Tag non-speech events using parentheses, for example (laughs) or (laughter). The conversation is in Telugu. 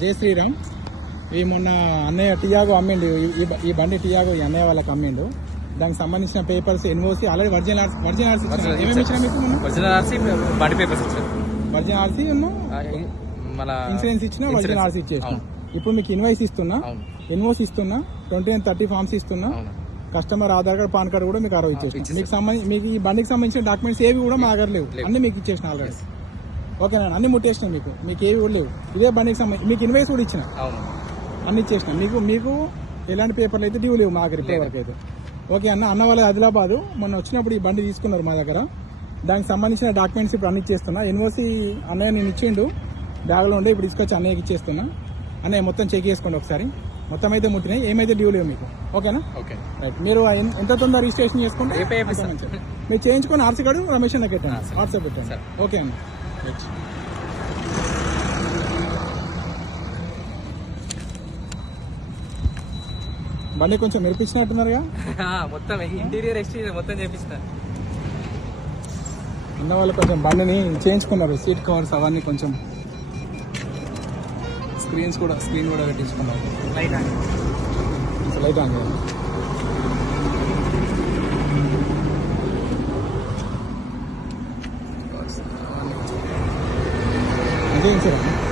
జై శ్రీరామ్. ఈ మొన్న అన్నయ్య టియాగో అమ్మిండు ఈ- బండి టియాగో ఈ అన్నయ్య వాళ్ళకి అమ్మిండు. దానికి సంబంధించిన papers NOC already original RC original RC ఏమేమి ఇచ్చినా మీకు మొన్న? ఒరిజినల్ ఆర్సీ బాడీ పేపర్స్ ఇచ్చారు. ఒరిజినల్ ఆర్సీ ఉన్ను ఆ, ఇన్- మన ఇన్సూరెన్స్ ఇచ్చిన ఒరిజినల్. ఆర్సీ ఇచ్చేసిన. అవును. ఇప్పుడు మీకు ఇన్వాయిస్ ఇస్తున్నా? ఇన్వాయిస్ ఇస్తున్నా? ట్వంటీ అండ్ థర్టీ ఫార్మ్స్ ఇస్తున్నా? Customer Aadhaar card PAN card కూడా మీకు అరవై ఇచ్చేసాం. మీకు సంబంధించి మీకు ఈ బండికి సంబంధించిన డాక్యుమెంట్స్ ఏవి కూడా మా దగ్గర లేవు. అన్ని మీకు ఇచ్చేసిన ఆల్రెడీ ఓకేనా అన్ని ముట్టేసిన మీకు. మీకు ఏవి కూడా లేవు. ఇదే బండికి సంబంధించి మీకు ఇన్వాయిస్ కూడా ఇచ్చిన? అవును. అన్ని ఇచ్చేసిన. మీకు మీకు ఎలాంటి పేపర్లు అయితే డ్యూ లేవు మా దగ్గర ఇప్పటి వరకు అయితే. ఓకే అన్న అన్న వాళ్ళ ఆదిలాబాద్ మొన్న వచ్చినప్పుడు ఈ బండి తీసుకున్నారు మా దగ్గర. దానికి సంబంధించిన డాక్యుమెంట్స్ ఇప్పుడు అన్ని ఇచ్చేస్తున్నా. ఎన్ఓసి అన్నయ్య నేను ఇచ్చిండు. బ్యాగ్లో ఉండే ఇప్పుడు తీసుకొచ్చి అన్నయ్యకి ఇచ్చేస్తున్నా. అన్నయ్య మొత్తం చెక్ చేసుకోండి ఒకసారి. మొత్తం అయితే ముట్టినాయి. ఏమైతే డ్యూ లేవు మీకు? ఓకేనా ఓకే. రైట్ మీరు ఎంత తొందర రిజిస్ట్రేషన్ చేసుకుంటే. మీరు చేయించుకొని ఆర్సీ కార్డు రమేష్ అన్నకి పెట్టండి. వాట్సాప్ పెట్టండి. సరే. ఓకే అన్న. రైట్. బండి కొంచెం మెరిపించినట్టున్నారుగా (laughs) మొత్తం ఇంటీరియర్ ఎక్స్టీరియర్ మొత్తం చేపించిన ఉన్న వాళ్ళు కొంచెం బండిని చేయించుకున్నారు. సీట్ కవర్స్ అవన్నీ కొంచెం స్క్రీన్స్ కూడా స్క్రీన్ కూడా పెట్టించుకున్నారు. లైట్ కొంచెం లైట్ ఆన్ 不愿意